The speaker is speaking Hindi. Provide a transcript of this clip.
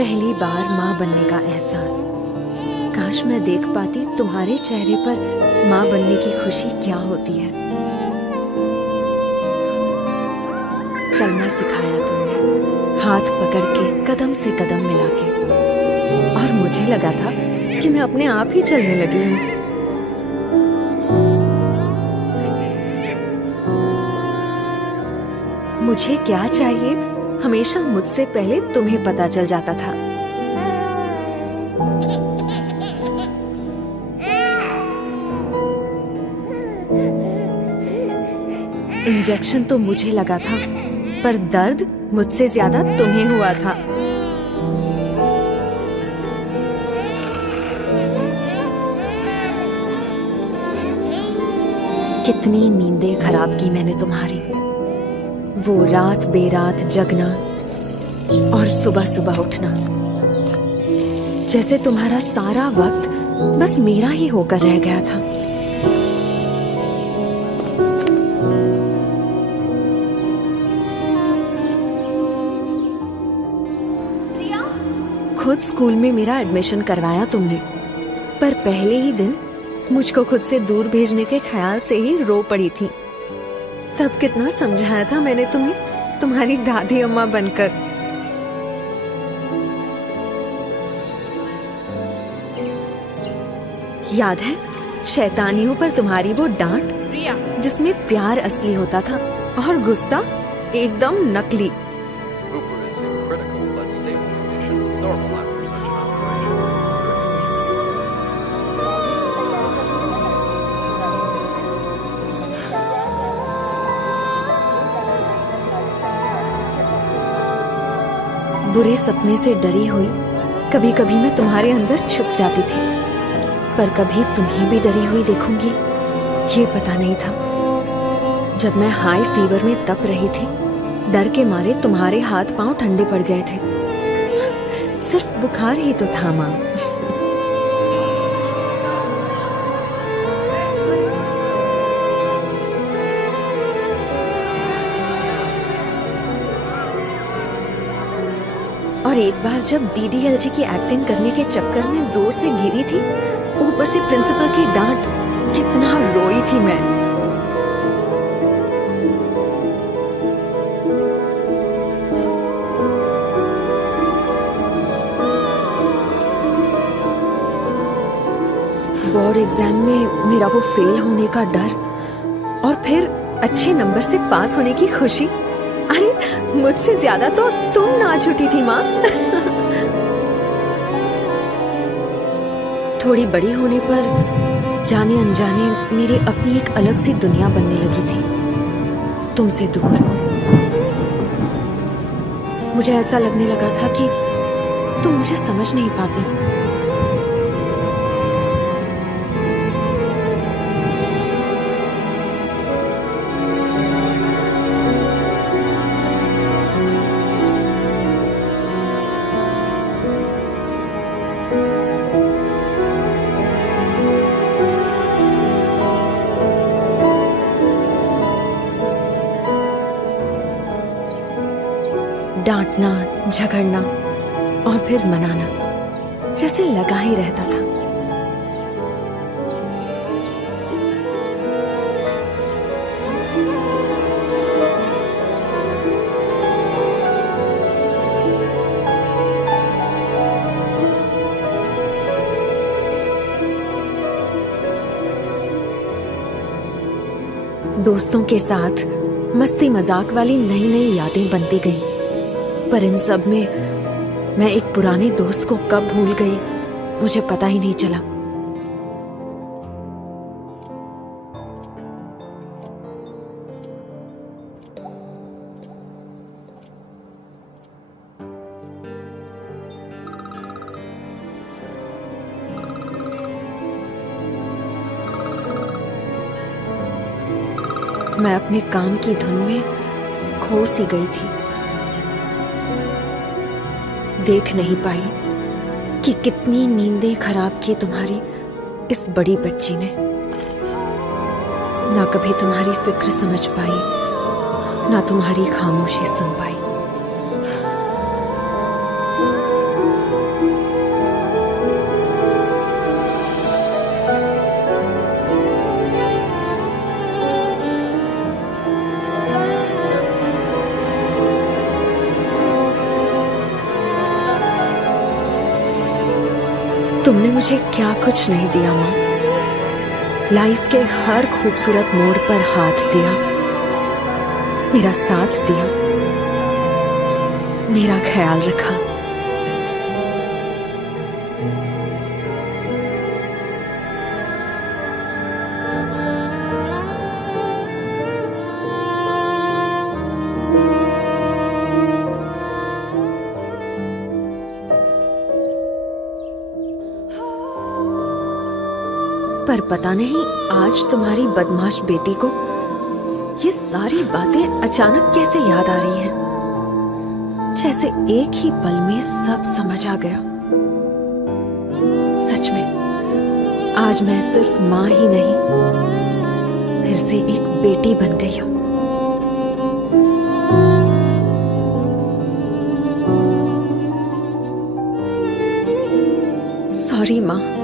पहली बार माँ बनने का एहसास। काश मैं देख पाती तुम्हारे चेहरे पर माँ बनने की खुशी क्या होती है। चलना सिखाया तुमने, हाथ पकड़ के कदम से कदम मिला के, और मुझे लगा था कि मैं अपने आप ही चलने लगी हूँ। मुझे क्या चाहिए हमेशा मुझसे पहले तुम्हें पता चल जाता था। इंजेक्शन तो मुझे लगा था, पर दर्द मुझसे ज्यादा तुम्हें हुआ था। कितनी नींदें खराब की मैंने तुम्हारी, वो रात बेरात जगना और सुबह सुबह उठना, जैसे तुम्हारा सारा वक्त बस मेरा ही होकर रह गया था। खुद स्कूल में मेरा एडमिशन करवाया तुमने, पर पहले ही दिन मुझको खुद से दूर भेजने के ख्याल से ही रो पड़ी थी। तब कितना समझाया था मैंने तुम्हें, तुम्हारी दादी अम्मा बनकर। याद है शैतानियों पर तुम्हारी वो डांट, जिसमें प्यार असली होता था और गुस्सा एकदम नकली। बुरे सपने से डरी हुई कभी कभी मैं तुम्हारे अंदर छुप जाती थी, पर कभी तुम्हें भी डरी हुई देखूंगी ये पता नहीं था। जब मैं हाई फीवर में तप रही थी, डर के मारे तुम्हारे हाथ पांव ठंडे पड़ गए थे। सिर्फ बुखार ही तो था माँ। और एक बार जब डीडीएलजी की एक्टिंग करने के चक्कर में जोर से गिरी थी, ऊपर से प्रिंसिपल की डांट, कितना रोई थी मैं। बोर्ड एग्जाम में मेरा वो फेल होने का डर और फिर अच्छे नंबर से पास होने की खुशी। अरे मुझसे ज्यादा तो तुम नाच उठी थी माँ। थोड़ी बड़ी होने पर जाने अनजाने मेरी अपनी एक अलग सी दुनिया बनने लगी थी, तुमसे दूर। मुझे ऐसा लगने लगा था कि तुम मुझे समझ नहीं पाती। डांटना, झगड़ना और फिर मनाना जैसे लगा ही रहता था। दोस्तों के साथ मस्ती मजाक वाली नई नई यादें बनती गईं, पर इन सब में मैं एक पुराने दोस्त को कब भूल गई मुझे पता ही नहीं चला। मैं अपने काम की धुन में खो सी गई थी। देख नहीं पाई कि कितनी नींदें खराब की तुम्हारी इस बड़ी बच्ची ने। ना कभी तुम्हारी फिक्र समझ पाई, ना तुम्हारी खामोशी सुन पाई। तुमने मुझे क्या कुछ नहीं दिया माँ। लाइफ के हर खूबसूरत मोड़ पर हाथ दिया, मेरा साथ दिया, मेरा ख्याल रखा। पर पता नहीं आज तुम्हारी बदमाश बेटी को ये सारी बातें अचानक कैसे याद आ रही हैं, जैसे एक ही पल में सब समझ आ गया। सच में आज मैं सिर्फ माँ ही नहीं, फिर से एक बेटी बन गई हूँ। सॉरी माँ।